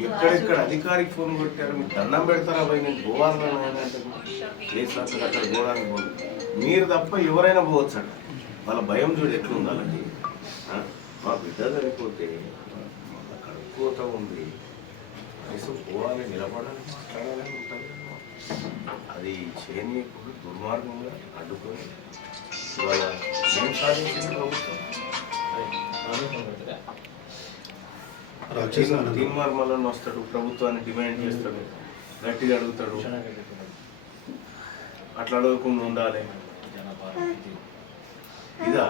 ఎక్కడెక్కడ అధికారికి ఫోన్ కొట్టారు? మీరు దండం పెడతారా పోయి? నేను పోవాలని లేదు సార్ అక్కడ పోవడానికి పోదు మీరు తప్ప ఎవరైనా పోవచ్చు అక్కడ వాళ్ళ భయం చూడు ఎట్లుంది మా బిడ్డ సరిపోతే మళ్ళీ కడుక్కోత ఉంది. కనీసం పోవాలి నిలబడాలి మాట్లాడాలని ఉంటుంది అది చేయనీయకుండా దుర్మార్గంగా అడ్డుకొని ఇవాళ ఏం సాధించింది ప్రభుత్వం? తీర్మార్మలను వస్తాడు ప్రభుత్వాన్ని డిమాండ్ చేస్తాడు గట్టిగా అడుగుతాడు. అట్లా అడగకుండా ఉండాలి. ఇదా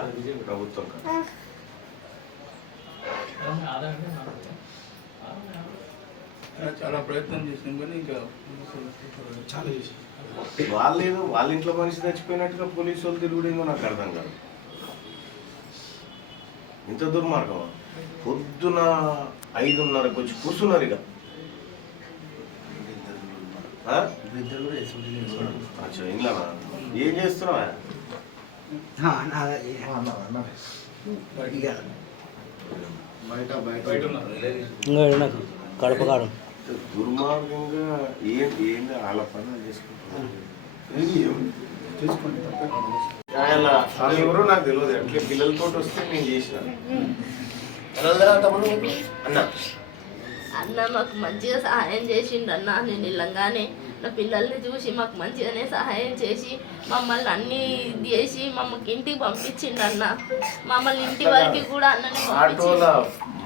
ప్రభుత్వం చాలా ప్రయత్నం చేసినాం కానీ ఇంకా చాలా వాళ్ళ ఇంట్లో మనిషి చచ్చిపోయినట్టుగా పోలీసు వాళ్ళు తిరుగుడేందో నాకు అర్థం కాదు. ఇంత దుర్మార్గం పొద్దున ఐదున్నరకు వచ్చి కూర్చున్నారు ఇక. ఏం చేస్తున్నావా? బయట బయట. ఉన్నారు. ఇంకా కడప కాడం దుర్మార్గంగా ఏంటి ఏంటి వాళ్ళ పని చేసుకుంటున్నారు? చేసుకోండి ఎవరో నాకు తెలియదు అట్లే పిల్లలతో వస్తే నేను చేసిన. అన్న. అన్న మాకు మంచిగా సహాయం చేసిండు అన్న. నేను ఇల్లంగానే నా పిల్లల్ని చూసి మాకు మంచిగానే సహాయం చేసి మమ్మల్ని అన్ని ఇది చేసి మమ్మల్ని ఇంటికి పంపించిండు అన్న. మమ్మల్ని ఇంటి వరకు కూడా అన్ననే ఆటోల పంపించిండు.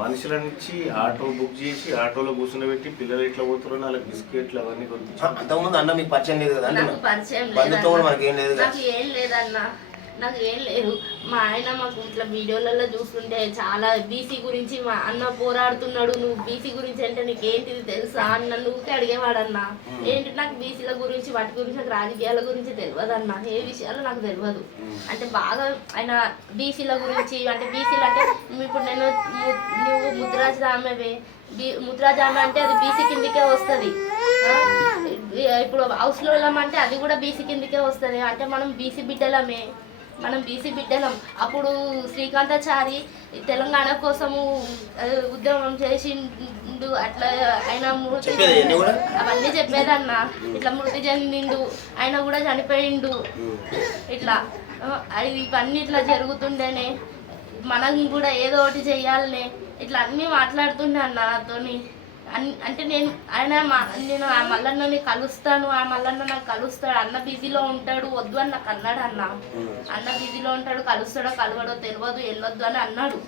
మనుషులనిచ్చి ఆటో బుక్ చేసి ఆటోలో కూర్చుని పిల్లలు ఎట్లా పోతున్నారు వాళ్ళకి బిస్కెట్లు అవన్నీ అంతకుముందు అన్న మీకు పరిచయం లేదు కదా నాకు పరిచయం లేదు కదా? నాకు ఏం లేదన్న. నాకు ఏం లేదు. మా ఆయన మాకు ఇట్లా వీడియోలలో చూస్తుంటే చాలా బీసీ గురించి మా అన్న పోరాడుతున్నాడు. నువ్వు బీసీ గురించి అంటే నీకు ఏంటిది తెలుసా అని నన్ను ఊరికే అడిగేవాడన్న ఏంటి నాకు బీసీల గురించి వాటి గురించి నాకు రాజకీయాల గురించి తెలియదు అన్న ఏ విషయాలు నాకు తెలియదు. అంటే బాగా ఆయన బీసీల గురించి అంటే బీసీలు అంటే ఇప్పుడు నేను నువ్వు ముద్రాజ్ రామవే ముద్రాజ్ రామ అంటే అది బీసీ కిందికే వస్తుంది. ఇప్పుడు హౌస్లో అంటే అది కూడా బీసీ కిందకే వస్తుంది. అంటే మనం బీసీ బిడ్డలమే. మనం బీసీ బిడ్డలం. అప్పుడు శ్రీకాంతాచారి తెలంగాణ కోసము ఉద్యమం చేసిండు. అట్లా ఆయన మృతి? అవన్నీ చెప్పేదన్న. ఇట్లా మృతి చెందిండు. ఆయన కూడా చనిపోయిండు. ఇట్లా ఇవన్నీ ఇట్లా జరుగుతుండేనే. మనం కూడా ఏదో ఒకటి చెయ్యాలనే ఇట్లా అన్నీ మాట్లాడుతుండే అన్న నాతోని. అంటే నేను ఆయన నేను ఆ మల్లన్నని కలుస్తాను ఆ మల్లన్న నాకు కలుస్తాడు అన్న బిజీలో ఉంటాడు వద్దు అని నాకు అన్నాడు అన్న. అన్న బిజీలో ఉంటాడు కలుస్తాడో కలవడో తెలియదు వెళ్ళొద్దు అని అన్నాడు.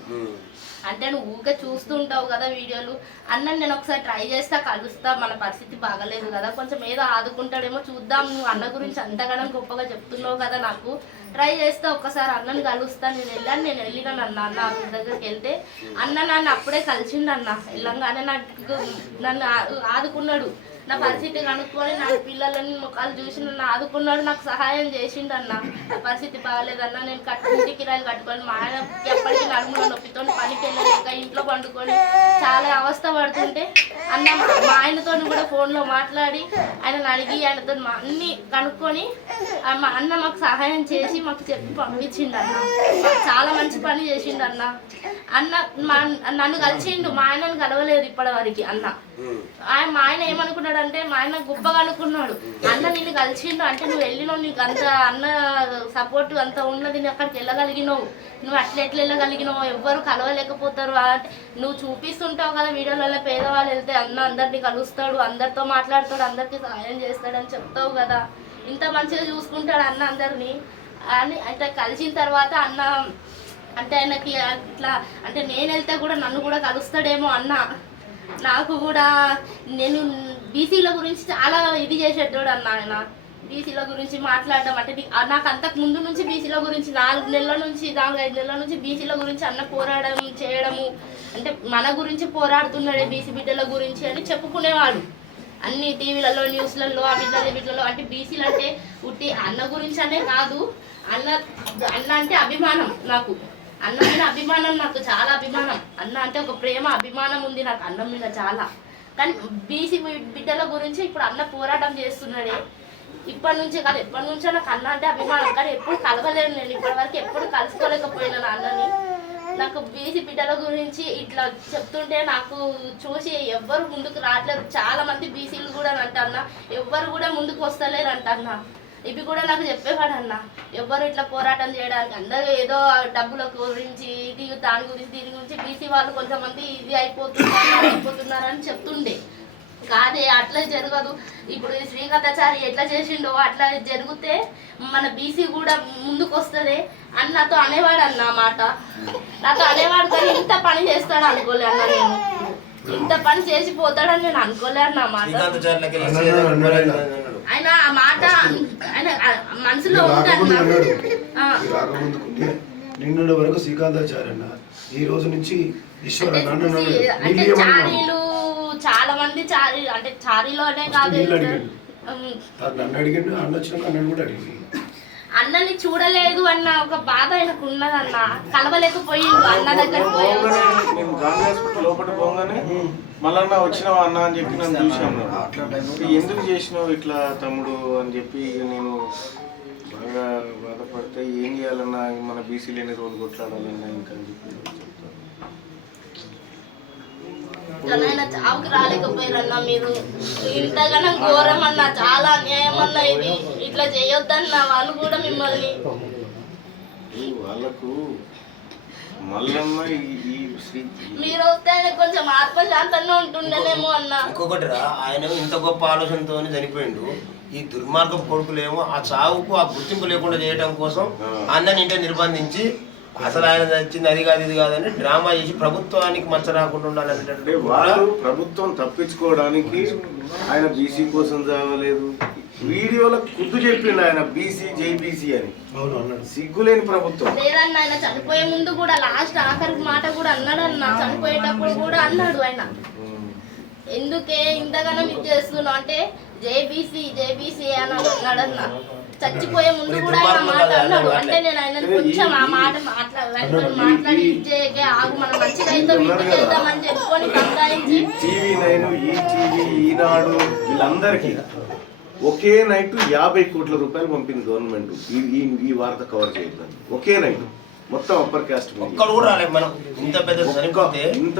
అంటే నువ్వు ఊకే చూస్తుంటావు కదా వీడియోలు. అన్న నేను ఒకసారి ట్రై చేస్తా కలుస్తా మన పరిస్థితి బాగలేదు కదా. కొంచెం ఏదో ఆదుకుంటాడేమో చూద్దాం. నువ్వు అన్న గురించి అంతగానం గొప్పగా చెప్తున్నావు కదా నాకు. ట్రై చేస్తా ఒక్కసారి అన్నని కలుస్తా. నేను వెళ్ళాను నేను వెళ్ళినాను అన్న అన్న అన్న దగ్గరికి వెళ్తే. అన్న నన్ను అప్పుడే కలిసిండు అన్న. వెళ్ళంగానే నాకు నన్ను ఆదుకున్నాడు. నా పరిస్థితి కనుక్కొని నా పిల్లలని ముఖాలు చూసి నన్ను ఆదుకున్నాడు నాకు సహాయం చేసిండు అన్న పరిస్థితి బాగాలేదన్న. నేను కట్టుకుంటే కిరాయిలు కట్టుకొని మా ఆయన ఎప్పటికీ నడుములో నొప్పితో పనికి వెళ్ళలేక ఇంట్లో పండుకొని చాలా అవస్థ పడుతుంటే అన్న మా ఆయనతో కూడా ఫోన్లో మాట్లాడి ఆయనను అడిగి ఆయనతో మా అన్ని కనుక్కొని మా అన్న మాకు సహాయం చేసి మాకు చెప్పి పంపించిండు అన్న చాలా మంచి పని చేసిండు అన్న అన్న మా నన్ను కలిసిండు. మా ఆయనను కలవలేదు ఇప్పటి వరకు అన్న. ఆయన మా ఆయన ఏమనుకున్నాడు అంటే మా ఆయన గొప్పగా అనుకున్నాడు. అన్న నిన్ను కలిసిండు అంటే నువ్వు వెళ్ళినావు నీకు అంత అన్న సపోర్ట్ అంత ఉన్నది నువ్వు అక్కడికి వెళ్ళగలిగినావు. నువ్వు అట్లా ఎట్లా వెళ్ళగలిగినావు? ఎవ్వరు కలవలేకపోతారు. అంటే నువ్వు చూపిస్తుంటావు కదా వీడియోలలో పేదవాళ్ళు వెళ్తే అన్న అందరినీ కలుస్తాడు అందరితో మాట్లాడతాడు అందరికీ సహాయం చేస్తాడని చెప్తావు కదా. ఇంత మంచిగా చూసుకుంటాడు అన్న అందరినీ. అని అంటే కలిసిన తర్వాత అన్న అంటే ఆయనకి ఇట్లా అంటే నేను వెళ్తే కూడా నన్ను కూడా కలుస్తాడేమో అన్న. నాకు కూడా నేను బీసీల గురించి చాలా ఇది చేసేటోడు అన్న ఆయన. బీసీల గురించి మాట్లాడడం అంటే నాకు అంతకు ముందు నుంచి బీసీల గురించి నాలుగు నెలల నుంచి నాలుగు ఐదు నెలల నుంచి బీసీల గురించి అన్న పోరాడడం చేయడము. అంటే మన గురించి పోరాడుతున్నాడే బీసీ బిడ్డల గురించి అని చెప్పుకునేవాడు. అన్ని టీవీలలో న్యూస్లలో ఆ బిడ్డల అంటే బీసీలు అంటే ఉట్టి అన్న గురించి అనే కాదు. అన్న అన్న అంటే అభిమానం నాకు. అన్న మీద అభిమానం నాకు చాలా అభిమానం. అన్న అంటే ఒక ప్రేమ అభిమానం ఉంది నాకు అన్నం మీద చాలా. కానీ బీసీ బిడ్డల గురించి ఇప్పుడు అన్న పోరాటం చేస్తున్నాడే. ఇప్పటి నుంచే కాదు ఎప్పటి నుంచో నాకు అన్న అంటే అభిమానం. కానీ ఎప్పుడు కలవలేను నేను. ఇప్పటి వరకు ఎప్పుడు కలుసుకోలేకపోయినా అన్నని. నాకు బీసీ బిడ్డల గురించి ఇట్లా చెప్తుంటే నాకు చూసి ఎవ్వరు ముందుకు రావట్లేదు. చాలా మంది బీసీలు కూడా అంటన్నా ఎవ్వరు కూడా ముందుకు వస్తలేరు అంటన్నా ఇవి కూడా నాకు చెప్పేవాడు అన్న ఎవ్వరు ఇట్లా పోరాటం చేయడానికి అందరూ ఏదో డబ్బుల గురించి ఇది దాని గురించి దీని గురించి బీసీ వాళ్ళు కొంతమంది ఇది అయిపోతున్నారు అయిపోతున్నారు అని చెప్తుండే. కాదే అట్లా జరగదు. ఇప్పుడు ఈ శ్రీకాంతాచారి ఎట్లా చేసిండో అట్లా జరిగితే మన బీసీ కూడా ముందుకు వస్తుంది అని నాతో అనేవాడు అన్న మాట. నాతో అనేవాడు కానీ ఇంత పని చేస్తాడు అనుకోలే అన్న నేను. ఇంత పని చేసి పోతాడని నేను అనుకోలే అన్న ఆ మాట ఆయన. ఆ మాట ఆయన మనసులో. ఈ నిన్నటి వరకు శ్రీకాంతాచార్యన్న ఈ రోజు నుంచి అంటే. చారీలు చాలా మంది చారీ అంటే చారీలోనే కాదు. నన్ను అడిగిండు అన్న వచ్చినాక అన్నను కూడా అడిగింది అన్నని చూడలేదు అన్న ఒక బాధ ఆయనకు ఉన్నదన్న. కలవలేకపోయిండు అన్న దగ్గర పోగానే నేను గాంధీ హాస్పిటల్ లోపల పోగానే మళ్ళన్న వచ్చినావా అన్న అని చెప్పి నన్ను చూశాను. ఎందుకు చేసినావు ఇట్లా తమ్ముడు? అని చెప్పి ఇక నేను బాగా బాధపడితే ఏం చేయాలన్నా మన బీసీలు ఎన్ని రోజులు కొట్లాడాలన్నా ఇంకా అని చెప్పి ఆయన చావుకి రాలేకపోయారన్న మీరు. ఇంతగానో ఘోరం అన్న చాలా అన్యాయం అన్న ఇది ఇట్లా చేయొద్దన్న వాళ్ళు కూడా మిమ్మల్ని. ఈ వాళ్ళకు మల్లన్న ఈ- ఈ శ్రీ మీరు వస్తే ఆయన కొంచెం ఆత్మశాంతంగా ఉంటుండేనేమో అన్న. ఇంకొకటి రా ఆయన ఇంత గొప్ప ఆలోచనతో చనిపోయిండు. ఈ దుర్మార్గపు కొడుకులేమో ఆ చావుకు ఆ గుర్తింపు లేకుండా చేయడం కోసం అన్నని ఇంటే నిర్బంధించి అసలు ఆయన వచ్చింది అది కాదు ఇది కాదని డ్రామా చేసి ప్రభుత్వానికి మచ్చ రాకుండా అంటే ఉండాలనేటట్టు వాళ్ళు ప్రభుత్వం తప్పించుకోవడానికి ఆయన బీసీ కోసం చావలేదు. వీడియోలో కుద్దు చెప్పిండు ఆయన బీసీ జైబీసీ అని. సిగ్గులేని ప్రభుత్వం. లేదన్న ఆయన చనిపోయే ముందు కూడా లాస్ట్ ఆఖరి మాట కూడా అన్నాడు అన్న చనిపోయేటప్పుడు కూడా అన్నాడు ఆయన. ఎందుకే ఇంతగానో ఇది చేస్తున్నావు? అంటే జేబీసీ జేబీసీ అని అన్నాడు అన్న చచ్చిపోయే ముందు కూడా ఆయన మాట అన్నాడు అంటే నేను ఆయన కొంచెం ఆ మాట మాట్లా వెంటనే మాట్లాడి ఇచ్చేకే ఆగు మనం మంచిగా అయితే ఇంటికి వెళ్దామని చెప్పుకొని సంతాయించి TV nine E TV Eenadu వీళ్ళందరికీ ఒకే నైట్ యాభై కోట్ల రూపాయలు పంపింది గవర్నమెంట్. ఈ ఈ ఈ వార్త కవర్ చేయడానికి ఒకే నైట్. మొత్తం అప్పర్ కాస్ట్ ఒక్కడు కూడా రాలేదు మనం ఇంత పెద్ద ఇంత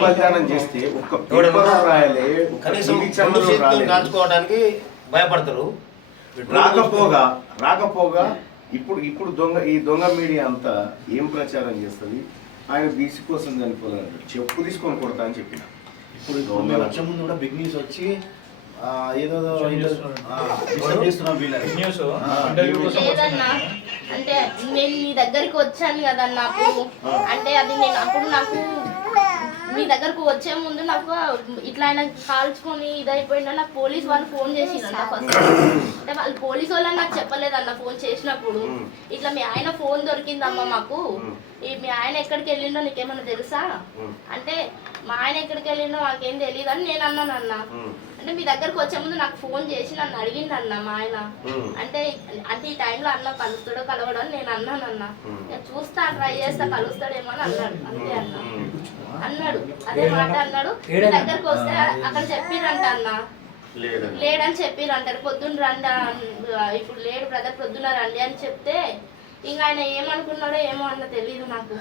బలిదానం చేస్తే ఒక్క పేపర్ రాయలే కనీసం. కాల్చుకోవడానికి భయపడతారు. రాకపోగా రాకపోగా ఇప్పుడు ఇప్పుడు దొంగ ఈ దొంగ మీడియా అంతా ఏం ప్రచారం చేస్తుంది? ఆయన బీసీ కోసం చనిపోలేదు చెప్పు తీసుకొని కొడతా అని చెప్పిన. ఇప్పుడు మేము వచ్చే ముందు కూడా బిగ్ న్యూస్ వచ్చి ఆ, ఏదో అంటే నేను మీ దగ్గరికి వచ్చాను కదన్నా అప్పుడు. అంటే అది నేను అప్పుడు నాకు మీ దగ్గరకు వచ్చే ముందు నాకు ఇట్లా ఆయన కాల్చుకొని ఇదైపోయిందా నాకు పోలీస్ వాళ్ళు ఫోన్ ఫస్ట్ అంటే వాళ్ళు పోలీస్ వాళ్ళు నాకు చెప్పలేదన్న ఫోన్ చేసినప్పుడు. ఇట్లా మీ ఆయన ఫోన్ దొరికిందమ్మా మాకు. ఈ మీ ఆయన ఎక్కడికి వెళ్ళిండో నీకేమన్నా తెలుసా? అంటే మా ఆయన ఎక్కడికి వెళ్ళిండో మాకేం తెలియదు అని నేను అన్నాను అన్న. అంటే మీ దగ్గరకు వచ్చే ముందు నాకు ఫోన్ చేసి నన్ను అడిగిండు అన్న మా ఆయన. అంటే అంటే ఈ టైంలో అన్న కలుస్తాడో కలవడో అని నేను అన్నాను అన్న. నేను చూస్తా ట్రై చేస్తా కలుస్తాడేమో అని అన్నాడు. అంతే అన్న. అన్నాడు. అదే మాట అన్నాడు. మీ దగ్గరకు వస్తే అక్కడ చెప్పిరంట అన్న. లేడని చెప్పిరంటారు పొద్దున్న రండి ఇప్పుడు లేడు బ్రదర్ పొద్దున్న రండి అని చెప్తే ఇంకా ఆయన ఏమనుకున్నాడో ఏమో అన్న తెలియదు నాకు.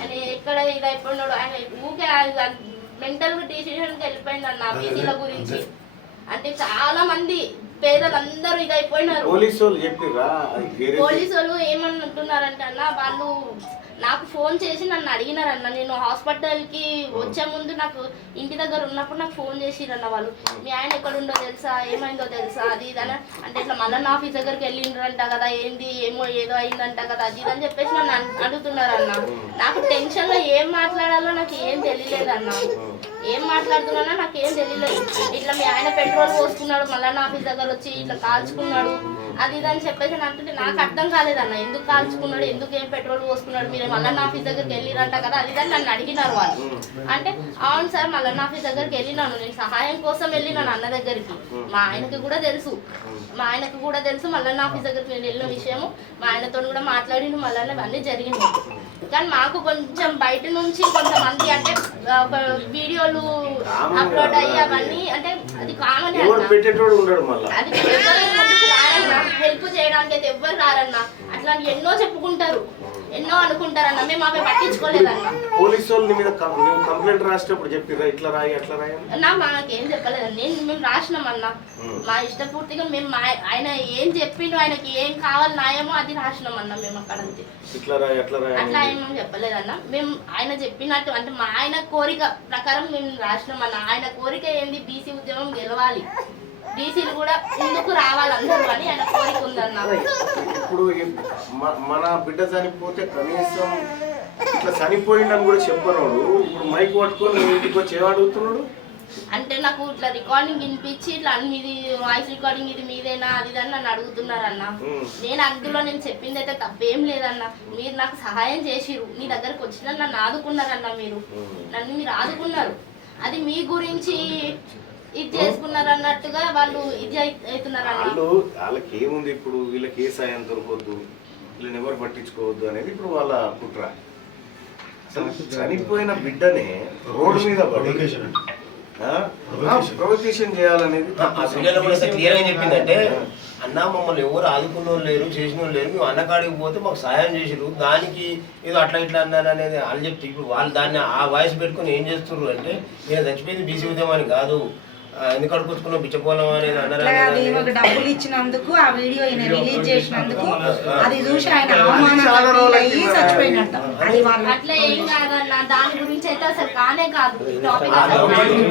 ఆయన ఎక్కడ ఇది అయిపోయినాడు ఆయన ఊకే మెంటల్ డిసిషన్కి వెళ్ళిపోయింది అన్న బీసీల గురించి. అంటే చాలా మంది పేదలందరూ ఇదైపోయినారు. వాళ్ళు పోలీసు వాళ్ళు ఏమంటున్నారంటే అన్న వాళ్ళు నాకు ఫోన్ చేసి నన్ను అడిగినారన్న. నేను హాస్పిటల్కి వచ్చే ముందు నాకు ఇంటి దగ్గర ఉన్నప్పుడు నాకు ఫోన్ చేసిరన్న వాళ్ళు. మీ ఆయన ఎక్కడ ఉందో తెలుసా? ఏమైందో తెలుసా? అది ఇది అని. అంటే ఇట్లా మళ్ళీ ఆఫీస్ దగ్గరికి వెళ్ళిండ్రంట కదా ఏంది ఏమో ఏదో అయిందంట కదా అది ఇది అని చెప్పేసి నన్ను అడుగుతున్నారన్న. నాకు టెన్షన్లో ఏం మాట్లాడాలో నాకు ఏం తెలియలేదన్న. ఏం మాట్లాడుతున్నానో నాకు ఏం తెలియలేదు ఇట్లా మీ ఆయన పెట్రోల్ పోసుకున్నాడు మళ్ళీ ఆఫీస్ దగ్గర వచ్చి ఇట్లా కాల్చుకున్నాడు. అది ఇది అని చెప్పేసి అని అంటుంటే నాకు అర్థం కాలేదన్న ఎందుకు కాల్చుకున్నాడు ఎందుకు ఏం పెట్రోల్ పోసుకున్నాడు మీరు మల్లన్న ఆఫీస్ దగ్గరికి వెళ్ళిరంట కదా అది దాన్ని నన్ను అడిగినారు వాళ్ళు. అంటే అవును సార్ మల్లన్న ఆఫీస్ దగ్గరికి వెళ్ళినాను. నేను సహాయం కోసం వెళ్ళినాను అన్న దగ్గరికి. మా ఆయనకి కూడా తెలుసు. మా ఆయనకు కూడా తెలుసు మల్లన్న ఆఫీస్ దగ్గరికి నేను వెళ్ళిన విషయము. మా ఆయనతో కూడా మాట్లాడిన మళ్ళీ అవన్నీ జరిగింది. కానీ మాకు కొంచెం బయట నుంచి కొంతమంది అంటే వీడియోలు అప్లోడ్ అయ్యి అవన్నీ అంటే అది కామన్ అది హెల్ప్ చేయడానికి అయితే ఎవ్వరు రారన్న. అట్లాంటి ఎన్నో చెప్పుకుంటారు. ఎన్నో అనుకుంటారన్న. మేము అవి పట్టించుకోలేదన్న. పోలీసు వాళ్ళు నీ మీద కం- నువ్వు కంప్లైంట్ రాసేటప్పుడు చెప్పిర్రా ఇట్లా రాయి అట్లా రాయి అని? నా మాకేం చెప్పలేదండి నేను మేము రాసినాం అన్న మా ఇష్టపూర్తిగా మేము మా- ఆయన ఏం చెప్పిండు ఆయనకి ఏం కావాలి న్యాయమో అది రాసినాం అన్న మేము అక్కడ అంతే ఇట్లా రాయి అట్లా రాయి అట్లా అని ఏమేమి చెప్పలేదన్న. మేము ఆయన చెప్పినట్టు అంటే మా ఆయన కోరిక ప్రకారం మేము రాసినాం అన్న ఆయన కోరిక ఏంది? బీసీ ఉద్యమం గెలవాలి. బీసీలు కూడా ముందుకు రావాలి అందరూ అని ఆయన కోరిక ఉందన్న. ఇప్పుడు మన బిడ్డ చనిపోతే కనీసం ఇట్లా చనిపోయిండని కూడా చెప్పనోడు. ఇప్పుడు మైక్ పట్టుకొని ఇంటికి వచ్చి ఏం అడుగుతున్నాడు? అంటే నాకు ఇట్లా రికార్డింగ్ వినిపించి ఇట్లా అన్ని వాయిస్ రికార్డింగ్ ఇది మీదేనా అది అని నన్ను అడుగుతున్నారన్న. నేను అందులో నేను చెప్పింది అయితే తప్పేం లేదన్న. మీరు నాకు సహాయం చేసిరు మీ దగ్గరకు వచ్చిన నన్ను ఆదుకున్నారన్న మీరు. నన్ను మీరు ఆదుకున్నారు. అది మీ గురించి ఇది చేసుకున్నారు అన్నట్టుగా వాళ్ళు ఇది వాళ్ళకి ఏముంది ఇప్పుడు? వీళ్ళకి ఏ సాయం దొరకొద్దు వీళ్ళని ఎవరు పట్టించుకోవద్దు అనేది ఇప్పుడు వాళ్ళ కుట్ర. అసలు చనిపోయిన బిడ్డనే రోడ్డు మీద పడి ప్రొవకేషన్ చేయాలనేది క్లియర్గా చెప్పిందంటే అన్న మమ్మల్ని ఎవరు ఆదుకున్న వాళ్ళు లేరు చేసిన వాళ్ళు లేరు మేము అన్నకాడికి పోతే మాకు సహాయం చేసిరు దానికి ఏదో అట్లా ఇట్లా అన్నారు అనేది వాళ్ళు చెప్తే ఇప్పుడు వాళ్ళు దాన్ని ఆ వాయిస్ పెట్టుకొని ఏం చేస్తున్నారు అంటే నేను చచ్చిపోయింది బీసీ ఉద్యమాన్ని కాదు ఎందుకు అడుగుతున్న బిచ్చపోలం అనేది అన్నారు అట్లా అది అనేది ఒక డబ్బులు ఇచ్చినందుకు ఆ వీడియో రిలీజ్ చేసినందుకు అది చూసి ఆయన చచ్చిపోయినట్ట. అది వాళ్ళు అట్లా ఏం కాదన్న దాని గురించి అయితే అసలు కానే కాదు.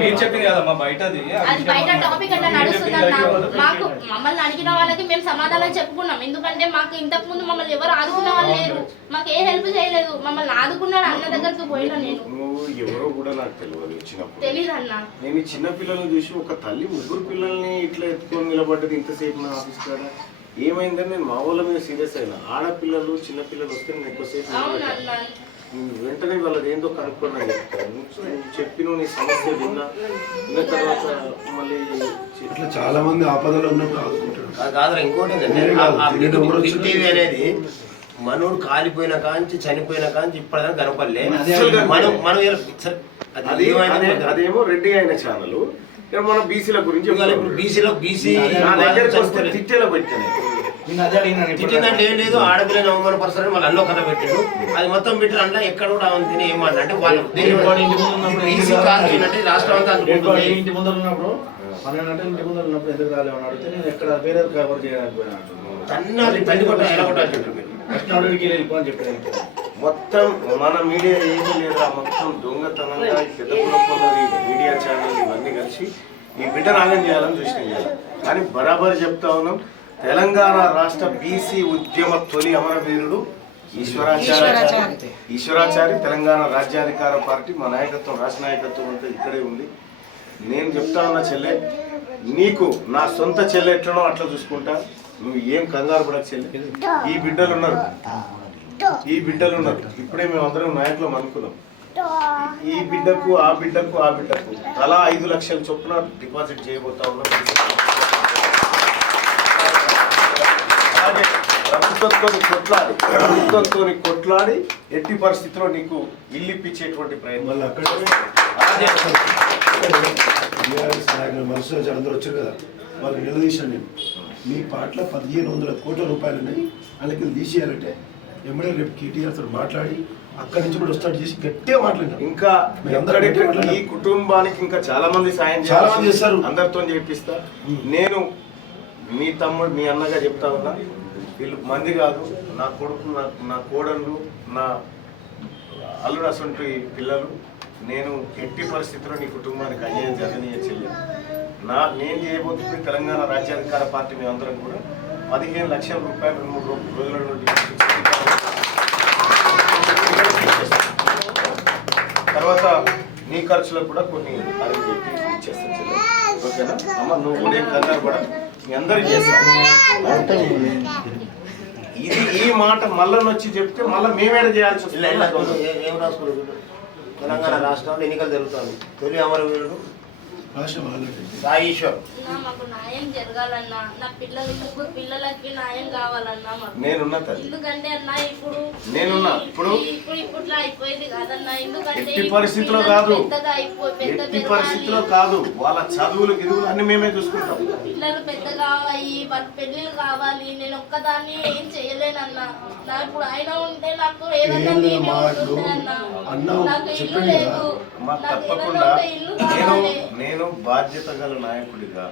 మీరు చెప్పింది కదమ్మా బయటది. అది బయట టాపిక్ అట్లా నడుస్తుందన్న మాకు మమ్మల్ని అడిగిన వాళ్ళకి మేము సమాధానం చెప్పుకున్నాం. ఎందుకంటే మాకు ఇంతకు ముందు మమ్మల్ని ఎవరు ఆదుకున్న వాళ్ళు లేరు. మాకు ఏ హెల్ప్ చేయలేదు. మమ్మల్ని ఆదుకున్నాడు అన్న దగ్గరకు పోయినా నేను. ఎవరో కూడా నాకు తెలియదు అన్న నేను ఈ చిన్న పిల్లల్ని చూసి ఒక తల్లి ముగ్గురు పిల్లల్ని ఇట్లా ఎత్తుకొని నిలబడ్డది ఇంతసేపు నా ఆఫీస్ కాడ. ఏమైందని నేను మా వాళ్ళ మీద సీరియస్ అయినా. ఆడపిల్లలు చిన్న పిల్లలు వస్తే నేను ఎక్కువసేపు వెంటనే వాళ్ళది ఏందో కనుక్కున్నా చెప్తాను చెప్పిన నీ సమస్య విన్నా. విన్న తర్వాత మళ్ళీ ఇట్లా చాలా మంది ఆపదలో ఉన్నప్పుడు కాదురా ఇంకోటి ఏంటంటే కాదు, టీవీ అనేది మనోడు కాలిపోయిన కాంచి చనిపోయిన కాంచి ఇప్పటిదాకా కనపడలే. మనం అదేమో రెడ్డి అయిన ఛానల్. ఇక్కడ మన బీసీల గురించి. బీసీలో బీసీ తిట్టేలా పెట్టాను. తిట్టిందంటే ఏం లేదు ఆడపిల్లని అవమానపరచారని వాళ్ళు అల్లో కథ పెట్టాడు. అది మొత్తం పెట్టారు అంటే ఎక్కడ కూడా ఆమె తిని ఏమన్నా అంటే వాళ్ళు బీసీ కాదు రాష్ట్రం అంతా అనుకుంటుంది ఇంటి ముందర ఉన్నప్పుడు పన్నెండు ఇంటి ముందర ఉన్నప్పుడు ఎందుకు రాలేమని అడిగితే నేను ఎక్కడ వేరే కవర్ చేయడానికి పోయినా ఎలా కొట్టాలి మొత్తం మన మీడియా ఏమీ లేదా మొత్తం దొంగతనంగా ఈ పెద్ద మీడియా ఛానల్ ఇవన్నీ కలిసి ఈ బిడ్డ నాగం చేయాలని చూసిన చేయాలి. కానీ బరాబర్ చెప్తా ఉన్నాం తెలంగాణ రాష్ట్ర బీసీ ఉద్యమ తొలి అమరవీరుడు ఈశ్వరాచారి. ఈశ్వరాచారి. ఈశ్వరాచారి తెలంగాణ రాజ్యాధికార పార్టీ మా నాయకత్వం రాష్ట్ర నాయకత్వం అంతా ఇక్కడే ఉంది. నేను చెప్తా ఉన్నా చెల్లె నీకు నా సొంత చెల్లె ఎట్లనో అట్లా చూసుకుంటా. నువ్వు ఏం కంగారు పడక చెల్లె ఈ బిడ్డలు ఉన్నారు. ఈ బిడ్డలు ఉన్నారు. ఇప్పుడే మేము అందరం నాయకులం అనుకున్నాం. ఈ బిడ్డకు ఆ బిడ్డకు ఆ బిడ్డకు తలా ఐదు లక్షల చొప్పున డిపాజిట్ చేయబోతా ఉన్నాం. అలాగే ప్రభుత్వంతో కొట్లాడి ప్రభుత్వంతో కొట్లాడి ఎట్టి పరిస్థితిలో నీకు ఇల్లు ఇప్పించేటువంటి ప్రయత్నం. మనసులో అందరూ వచ్చారు కదా. వాళ్ళు నిలదీశాను నేను. మీ పాటల పదిహేను వందల కోట్ల రూపాయలు ఉన్నాయి వాళ్ళకి వెళ్ళి తీసేయాలంటే ఎమ్మడే రేపు కేటీఆర్ తోటి మాట్లాడి అక్కడి నుంచి కూడా స్టార్ట్ చేసి గట్టిగా మాట్లాడినారు. ఇంకా ఈ కుటుంబానికి ఇంకా చాలా మంది సాయం చాలా. మంది చేస్తారు. అందరితో చేపిస్తా నేను మీ తమ్ముడు మీ అన్నగా చెప్తా ఉన్నా. వీళ్ళు మంది కాదు. నా కొడుకు నా నా కోడళ్ళు నా అల్లుడు అసంటి పిల్లలు. నేను ఎట్టి పరిస్థితుల్లో నీ కుటుంబానికి అన్యాయం జరగనీయ చెల్లి. నా నేను చేయబోతుంది తెలంగాణ రాజ్యాధికార పార్టీ మేమందరం అందరం కూడా. పదిహేను లక్షల రూపాయలు రెండు మూడు రోజుల నుండి తర్వాత నీ ఖర్చులకు కూడా కొన్ని అది చెప్పి ఇచ్చేస్తాను ఓకేనా? అమ్మ నువ్వు కూడా ఏం కంగారు కూడా మీ అందరూ చేస్తాను ఇది ఈ మాట మళ్ళీ వచ్చి చెప్తే మళ్ళీ మేమేడ చేయాల్సి వస్తుంది? ఏ- ఏం రాసుకున్నారు తెలంగాణ రాష్ట్రంలో ఎన్నికలు జరుగుతాయి. తొలి అమరవీరుడు న్యాయం జరగాలన్నా నా పిల్లలు ముగ్గురు పిల్లలకి న్యాయం కావాలన్నా మాకు. నేనున్నా తల్లి. ఎందుకంటే అన్న ఇప్పుడు నేనున్నా. ఇప్పుడు- ఇప్పుడు ఇప్పట్లో అయిపోయేది కాదన్న. ఎందుకంటే ఎట్టి పరిస్థితిలో పిల్లలు కాదు. పెద్దగా అయిపోయి పెద్ద ఎట్టి. పరిస్థితిలో కాదు. వాళ్ళ చదువులు గిదువులు అన్ని మేమే చూసుకుంటాం. పిల్లలు పెద్దగా అయ్యి వాళ్ళ పెళ్ళిళ్ళు కావాలి. నేను ఒక్కదాన్ని ఏం చేయలేనన్నా. నా ఇప్పుడు ఆయన ఉంటే నాకు ఏదన్నా నేనే ఉంటుండే అన్న. అన్న నాకు ఇల్లు లేదు. నాకు ఏదన్నా ఇల్లు కావాలి. నేను బాధ్యత గల నాయకుడిగా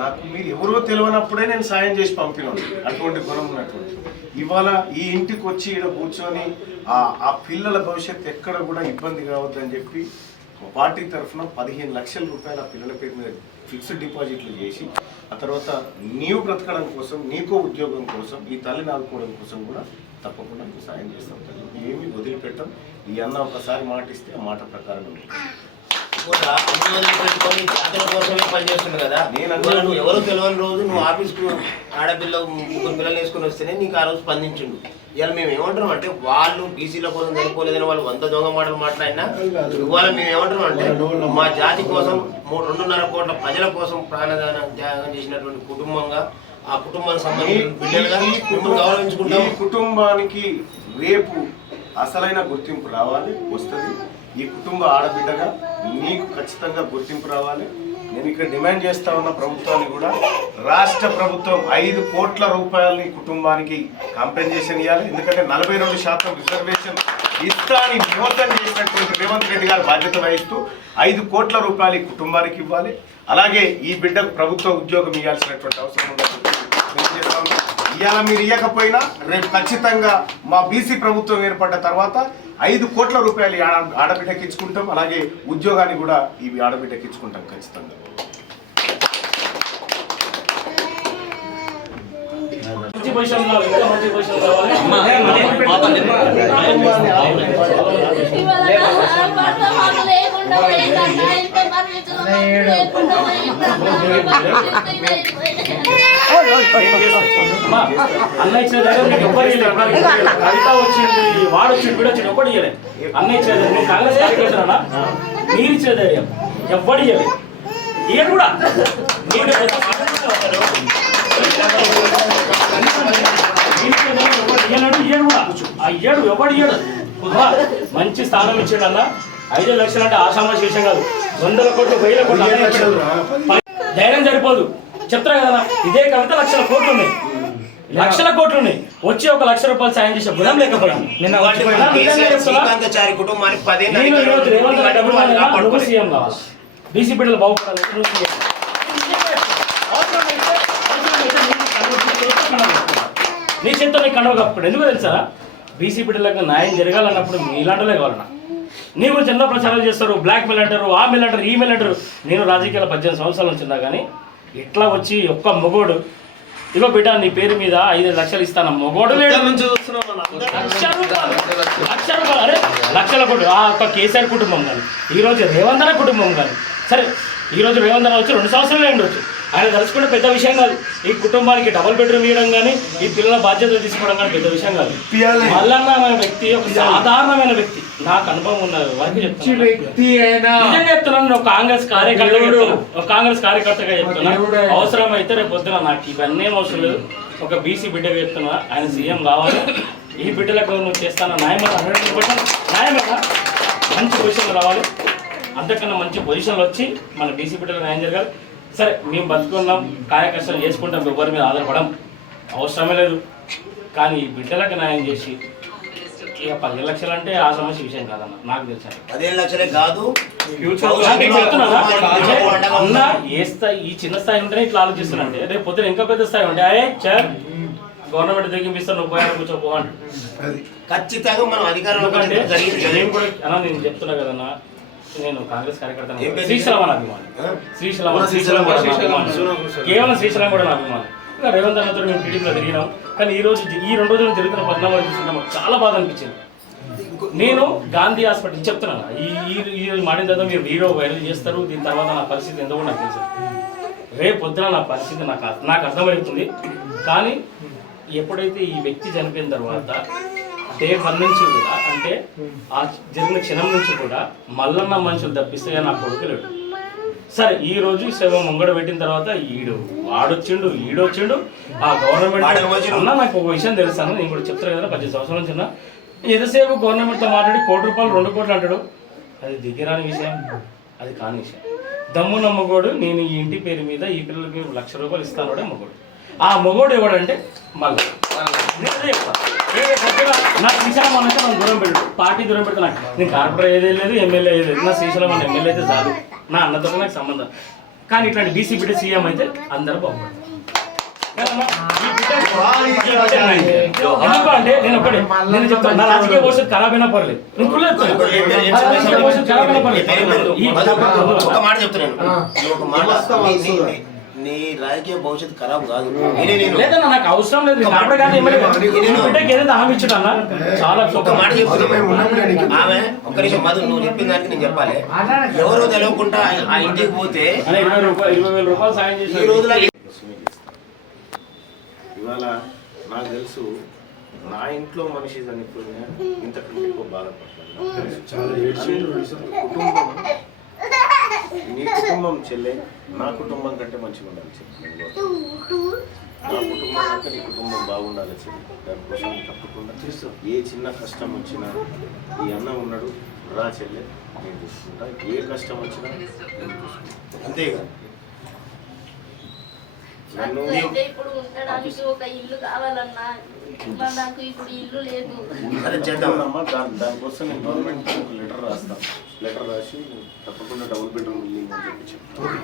నాకు మీరు ఎవరో తెలియనప్పుడే నేను సాయం చేసి పంపినాను. అటువంటి గుణం ఉన్నటువంటి ఇవాళ ఈ ఇంటికి వచ్చి ఇక్కడ కూర్చొని ఆ పిల్లల భవిష్యత్తు ఎక్కడ కూడా ఇబ్బంది కావద్దని చెప్పి పార్టీ తరఫున పదిహేను లక్షల రూపాయల పిల్లల పేరు మీద ఫిక్స్డ్ డిపాజిట్లు చేసి ఆ తర్వాత నీవు బ్రతకడం కోసం నీకో ఉద్యోగం కోసం ఈ తల్లిని ఆదుకోవడం కోసం కూడా తప్పకుండా సాయం చేస్తాం. ఏమి వదిలిపెట్టం. ఈ అన్న ఒకసారి మాట ఇస్తే ఆ మాట ప్రకారం ఉంటుంది. కూడా అన్ని వదిలి పెట్టుకొని జాతర కోసమే పనిచేస్తుంది కదా. నేను ఇవాళ నువ్వు ఎవరు తెలియని రోజు నువ్వు ఆఫీస్కు ఆడపిల్ల ముగ్గురు పిల్లలు వేసుకొని వస్తేనే నీకు ఆ రోజు స్పందించిండు. ఇవాళ మేము ఏమంటున్నాం అంటే వాళ్ళు బీసీల కోసం చనిపోలేదని వాళ్ళు వంద దొంగ మాటలు మాట్లాడినా ఇవాళ మేము ఏమంటున్నాం అంటే మా జాతి కోసం మూడు రెండున్నర కోట్ల ప్రజల కోసం ప్రాణదానం త్యాగం చేసినటువంటి కుటుంబంగా ఆ కుటుంబానికి సంబంధించిన కుటుంబానికి రేపు అసలైన గుర్తింపు రావాలి వస్తుంది. ఈ కుటుంబ ఆడబిడ్డగా నీకు ఖచ్చితంగా గుర్తింపు రావాలి. నేను ఇక్కడ డిమాండ్ చేస్తా ఉన్న ప్రభుత్వాన్ని కూడా రాష్ట్ర ప్రభుత్వం ఐదు కోట్ల రూపాయలని కుటుంబానికి కాంపెన్సేషన్ ఇవ్వాలి ఎందుకంటే నలభై రెండు శాతం రిజర్వేషన్ ఇస్తా అని మోసం చేసినటువంటి రేవంత్ రెడ్డి గారు బాధ్యత వహిస్తూ ఐదు కోట్ల రూపాయలు కుటుంబానికి ఇవ్వాలి. అలాగే ఈ బిడ్డకు ప్రభుత్వ ఉద్యోగం ఇవ్వాల్సినటువంటి అవసరం ఉందని తెలియజేస్తా ఉన్నాం. ఇవాళ మీరు ఇవ్వకపోయినా రేపు ఖచ్చితంగా మా బీసీ ప్రభుత్వం ఏర్పడ్డ తర్వాత ఐదు కోట్ల రూపాయలు ఆడ ఆడబిడ్డకి ఇచ్చుకుంటాం అలాగే ఉద్యోగాన్ని కూడా ఇవి ఆడబిడ్డకి ఇచ్చుకుంటాం ఖచ్చితంగా. లేకుండా పోయిందన్నా, అన్న ఇచ్చిన ధైర్యం నీకు ఎవ్వరు ఇవ్వలేదు. కవిత వచ్చింది వాడు వచ్చింది వీడు వచ్చింది ఎవ్వడు ఇవ్వలేదు అన్న ఇచ్చిన ధైర్యం నేను కాంగ్రెస్ కార్యకర్తనా మీరు ఇచ్చిన ధైర్యం ఎవ్వడు ఇవ్వలేదు కూడా మీరు పెద్ద కూడా. ఎవడు మంచి స్థానం ఇచ్చాడు అన్న ఐదు లక్షలు అంటే ఆశామా శేషం కాదు వందల కోట్లు వేల కోట్లు ధైర్యం సరిపోదు చెప్తారా కదా ఇదే కవిత లక్షల కోట్లు ఉన్నాయి లక్షల కోట్లు ఉన్నాయి వచ్చి ఒక లక్ష రూపాయలు సాయం చేసే గుణం లేకపోయినా. నిన్న నువ్వు. సీఎం కావాలి బీసీ బిడ్డలు బాగుపడాలి సీఎం. నీ చేతితో నీకు కన్ను కప్పుడు ఎందుకు తెలుసా? బీసీ బిడ్డలకు న్యాయం జరగాలన్నప్పుడు మీలాంటలే కావాలన్నా. నీ గురించి ఎన్నో ప్రచారాలు చేస్తారు. బ్లాక్ మెయిల్ అంటారు ఆ మెయిల్ అంటారు ఈ మెయిల్ అంటారు. నేను రాజకీయాల పద్దెనిమిది సంవత్సరాల నుంచి ఉన్నా కానీ ఇట్లా వచ్చి ఒక్క మొగోడు ఇగో బిడ్డ నీ పేరు మీద ఐదు లక్షలు ఇస్తాను. మొగోడు లేడు. లక్ష రూపాయలు. లక్ష రూపాయలు. అరే లక్షల కుటుంబం ఆ ఒక్క కేసీఆర్ కుటుంబం కానీ ఈ రోజు రేవంత్ అన్న కుటుంబం కానీ సరే ఈ రోజు రేవంత్ అన్న వచ్చి రెండు సంవత్సరాలే ఉండొచ్చు ఆయన తలుచుకుంటే పెద్ద విషయం కాదు. ఈ కుటుంబానికి డబుల్ బెడ్రూమ్ ఇవ్వడం కానీ ఈ పిల్లల బాధ్యతలు తీసుకోవడం కానీ పెద్ద విషయం కాదు. మల్లన్న అనే వ్యక్తి ఒక సాధారణమైన వ్యక్తి. నాకు అనుభవం ఉన్నది వరకు చెప్తాను చెప్తున్నాను నేను ఒక కాంగ్రెస్ కార్యకర్తగా చెప్తున్నా. ఒక కాంగ్రెస్ కార్యకర్తగా చెప్తున్నా. అవసరం అయితే రేపు పొద్దున నాకు ఇవన్నీ అవసరం లేదు. ఒక బీసీ బిడ్డగా చెప్తున్నా. ఆయన సీఎం కావాలి. ఈ బిడ్డలకు నువ్వు చేస్తాను న్యాయమైన హండ్రెడ్ పర్సెంట్ న్యాయమైన మంచి పొజిషన్ రావాలి. అంతకన్నా మంచి పొజిషన్లు వచ్చి మన బీసీ బిడ్డలకు న్యాయం జరగాలి. సరే మేము బతుకున్నాం కార్యకష్టం చేసుకుంటాం ఎవరి మీద ఆధారపడం అవసరమే లేదు. కానీ బిడ్డలకు న్యాయం చేసి ఇక పదిహేను లక్షలు అంటే ఆ సమస్య విషయం కాదన్న నాకు తెలుసు పదిహేను లక్షలే కాదు. అన్న. ఏ స్థాయి ఈ చిన్న స్థాయి ఉంటేనే ఇట్లా ఆలోచిస్తున్నాంటే రేపు పొద్దున ఇంకా పెద్ద స్థాయి ఉంటే అయ్యే సార్ గవర్నమెంట్ తెగింపిస్తాను నువ్వు పోయాను కూర్చోపో ఖచ్చితంగా మనం జరిగింది. కూడా అన్న నేను చెప్తున్నా కదన్నా నేను కాంగ్రెస్ కార్యకర్త? శ్రీశైలం అభిమాని? శ్రీశైలం. కేవలం శ్రీశైలం కూడా నా అభిమాని. ఇంకా రేవంత్ అన్నతో మేము టీడీపీలో తిరిగినాం. కానీ ఈ రోజు ఈ రెండు రోజులు జరుగుతున్న పరిణామాలు చూస్తుంటే మాకు చాలా బాధ అనిపించింది. నేను గాంధీ హాస్పిటల్ చెప్తున్నాను ఈ ఈ రోజు మాడిన తర్వాత మీరు వీడియో వైరల్ చేస్తారు. దీని తర్వాత నా పరిస్థితి ఎంతో కూడా నాకు తెలుసు. రేపు పొద్దున నా పరిస్థితి నాకు నాకు అర్థమవుతుంది. కానీ ఎప్పుడైతే ఈ వ్యక్తి చనిపోయిన తర్వాత డే వన్ నుంచి కూడా అంటే ఆ జరిగిన క్షణం నుంచి కూడా మల్లన్న మనుషులు తప్పిస్తే నా కొడుకు లేడు సరే ఈ రోజు ఈ సేవ ముంగడ పెట్టిన తర్వాత ఈడు వాడొచ్చిండు ఈడొచ్చిండు ఆ గవర్నమెంట్. అన్న నాకు ఒక విషయం తెలుసాను నేను కూడా చెప్తాను కదా పద్దెనిమిది సంవత్సరాల నుంచి ఉన్నా. ఎంతసేపు గవర్నమెంట్తో మాట్లాడి కోటి రూపాయలు రెండు కోట్లు అంటాడు అది దిగిరాని విషయం అది కాని విషయం దమ్ము నమ్మగోడు నేను ఈ ఇంటి పేరు మీద ఈ పిల్లలకి లక్ష రూపాయలు ఇస్తాను మగోడు ఆ మగోడు ఎవడంటే మళ్ళీ నాకు శ్రీశైలం అనంటే నన్ను దూరం పెట్టు పార్టీ దూరం పెడతా నాకు నేను కార్పొరేట్ ఏదే లేదు ఎమ్మెల్యే ఏది లేదు నా శ్రీశైలం అన్న ఎమ్మెల్యే అయితే చాలు నా అన్నతో నాకు సంబంధం కానీ ఇట్లాంటి బీసీ బిడ్డ సీఎం అయితే అందరూ బాగుపడతారు కదమ్మా? నేను ఒకటి నేను చెప్తాను నా రాజకీయ భవిష్యత్తు ఖరాబ్ అయినా పర్లేదు నేను కుళ్ళు చెప్తాను. ఖరాబ్ అయినా పర్లేదు ఈ ఒక మాట చెప్తున్నాను నీ- రాజకీయ భవిష్యత్తు ఖరాబ్ కాదు. నేనే నేను. లేదన్నా నాకు అవసరం లేదు. హామీ ఇచ్చాడు అన్న. చాలా ఒక మాట చెప్తున్నా. ఆమె ఒక్క నిమిషం మధు నువ్వు చెప్పిన దానికి నేను చెప్పాలి. ఎవరో తెలియకుండా ఆ- ఇంటికి పోతే అనే ఇరవై రూపాయలు ఇరవై వేల రూపాయలు సాయం ఈ రోజుల ఇవాళ నాకు తెలుసు నా ఇంట్లో మనిషి చనిపోయినా ఇంతకంటే ఎక్కువ బాధపడతాను కుటుంబం. నీ కుటుంబం చెల్లె నా కుటుంబం కంటే మంచిగా ఉండాలి చెల్లి. నా కుటుంబం కంటే నీ కుటుంబం బాగుండాలి చెల్లి. దానికోసం తప్పకుండా ఏ చిన్న కష్టం వచ్చినా ఈ అన్న ఉన్నాడు రా చెల్లె నేను చూసుకుంటా. ఏ కష్టం వచ్చినా నేను చూసుకుంటా. అంతేగా? నన్ను ఇప్పుడు ఉండడానికి ఒక ఇల్లు కావాలన్నా నాకు ఇప్పుడు ఇల్లు లేదు చేద్దామమ్మా దాని దానికోసం నేను గవర్నమెంట్ ఒక లెటర్ రాస్తాను లెటర్ రాసి తప్పకుండా డబుల్ బెడ్రూమ్ బిల్డింగ్ అని చెప్పి చెప్తాను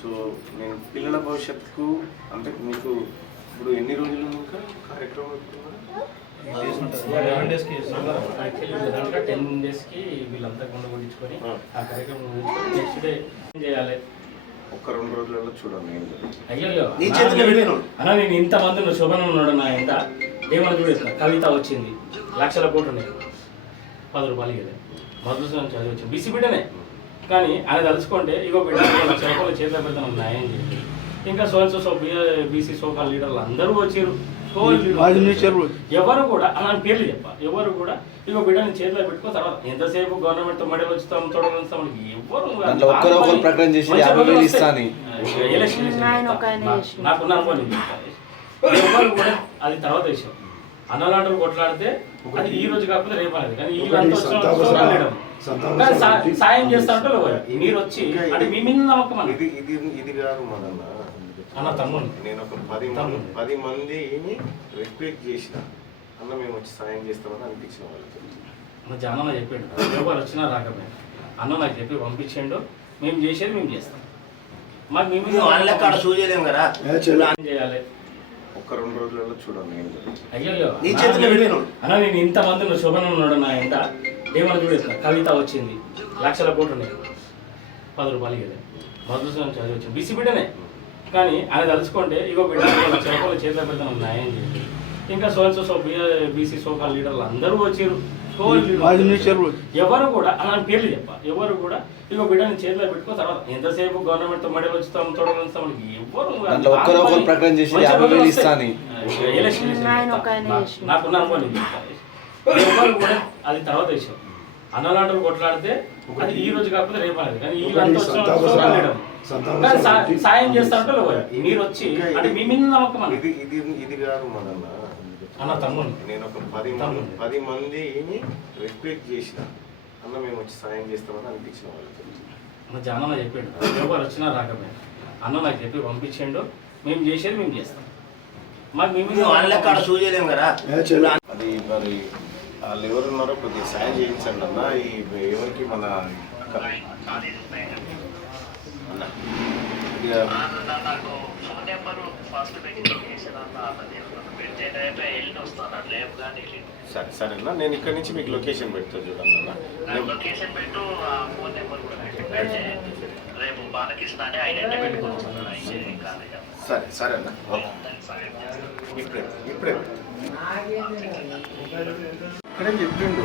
సో నేను పిల్లల భవిష్యత్తుకు అంటే మీకు ఇప్పుడు ఎన్ని రోజులు ఇంకా కార్యక్రమం ఇప్పుడు టెన్ డేస్కి వీళ్ళంతా గుండె కొట్టించుకొని ఆ. కార్యక్రమం నెక్స్ట్ డే చేయాలి? ఒక్క రెండు రోజులలో చూడండి. అయ్యో. అన్న నేను ఇంత మంది శోభన ఉన్నాడు నా ఇంత. ఏమని చూడేసిన కవిత వచ్చింది. లక్షల కోట్లు ఉన్నాయి. పది రూపాయలు కదా మధుసూదన్ చదివి వచ్చింది బీసీ బిడ్డనే. కానీ ఆయన తలుచుకుంటే ఇగో బిడ్డ లక్ష రూపాయలు చేతిలో పెడతాను న్యాయం చేయండి ఇంకా సోల్స్ సో బీసీ సోకాల్ లీడర్లు అందరూ వచ్చారు. ఎవరు కూడా అలాంటి పేర్లు చెప్ప. ఎవరు కూడా ఇగో బిడ్డని చేతిలో పెట్టుకో తర్వాత ఎంతసేపు గవర్నమెంట్తో మెడల్ వచ్చుతాం తొడగలుస్తాం ఎవరు ప్రకటన చేసి. ఎలక్షన్. నాకున్న చెప్తాను. ఎవరు కూడా అది తర్వాత విషయం అన్నలాంటి కొట్లాడితే అది ఈ రోజు కాకపోతే రేపు అనేది. కానీ ఈ సాయం చేస్తా అంటే ఎవరు? మీరు వచ్చి అంటే మీ మీద నమ్మకం ఇది ఇది ఇది కాదు మదన్న. అన్న తమ్ముడు. నేను ఒక పది మంది పది మందిని రిక్వెస్ట్ చేసిన. అన్న మేము వచ్చి సాయం చేస్తామని అనిపించిన వాళ్ళకి. అన్న జానన్న చెప్పాడు. ఎవరు వచ్చినా రాకపోయినా. అన్న నాకు చెప్పి పంపించిండు. మేము చేసేది మేము చేస్తాం. మాకు మీ నువ్వు వాళ్ళ కాడ చూసేయలేం కదా? చేయాలి? ఒక్క రెండు రోజులలో చూడండి ఏం జరుగుతుంది. అయ్యో నీ చేతిలో పెట్టాను. అన్న నేను ఇంత మంది శోభన ఉన్నాడు నా ఇంత ఏమని చూడేసిన కవిత వచ్చింది. లక్షల కోట్లు ఉన్నాయి. పది రూపాయలు కదా మధుసూదన్ చదివి వచ్చింది. బీసీ బిడ్డనే. కానీ ఆయన తలుచుకుంటే ఇగో బిడ్డ లక్ష రూపాయలు చేతిలో పెడతాను న్యాయం చేయండి ఇంకా సోల్స్ సో బీసీ సోకాల్ లీడర్లు అందరూ వచ్చారు. ఎవరు కూడా అలాంటి పేర్లు చెప్ప. ఎవరు కూడా ఇగో బిడ్డని చేతిలో పెట్టుకో తర్వాత ఎంతసేపు గవర్నమెంట్తో మెడల్ వచ్చుతాం తొడగలుస్తాం ఎవరు ప్రకటన చేసి. నాకున్న చెప్తాను. ఎవరు కూడా అది తర్వాత విషయం అన్నలాంటి కొట్లాడితే అది ఈ రోజు కాకపోతే రేపు అనేది కానీ ఈ పెట్టి- సాయం చేస్తా ఎవరు? మీరు వచ్చి అంటే మీ మీద నమ్మకం ఇది ఇది ఇది కాదు మదన్న. అన్న తమ్ముడు. నేను ఒక పది మంది పది మందిని రిక్వెస్ట్ చేసిన. అన్న మేము వచ్చి సాయం చేస్తామని అనిపించిన వాళ్ళకి అన్న జానన్న చెప్పాడు. ఎవరు వచ్చినా రాకపోయినా. అన్న నాకు చెప్పి పంపించిండు. మేము చేసేది మేము చేస్తాం. మాకు మీ మీద నువ్వు వాళ్ళ కాడ చూసేయలేం కదా. అది మరి వాళ్ళు ఎవరు ఉన్నారో కొద్దిగా సాయం చేయించండి అన్న. ఈ ఎవరికి మన అన్న. అన్న కానీ సరే సరేనా నేను ఇక్కడ నుంచి మీకు లొకేషన్ పెడతా చూడండి అన్న. నేను- లొకేషన్ పెట్టు ఆ ఫోన్ నెంబర్ కూడా రేపు బాలకృష్ణ అంటే ఐడెంటిటీ కాలేజ్ సరే సరే అన్న. ఓకే. ఇప్పుడే ఇప్పుడే. ఇక్కడే చెప్పిండు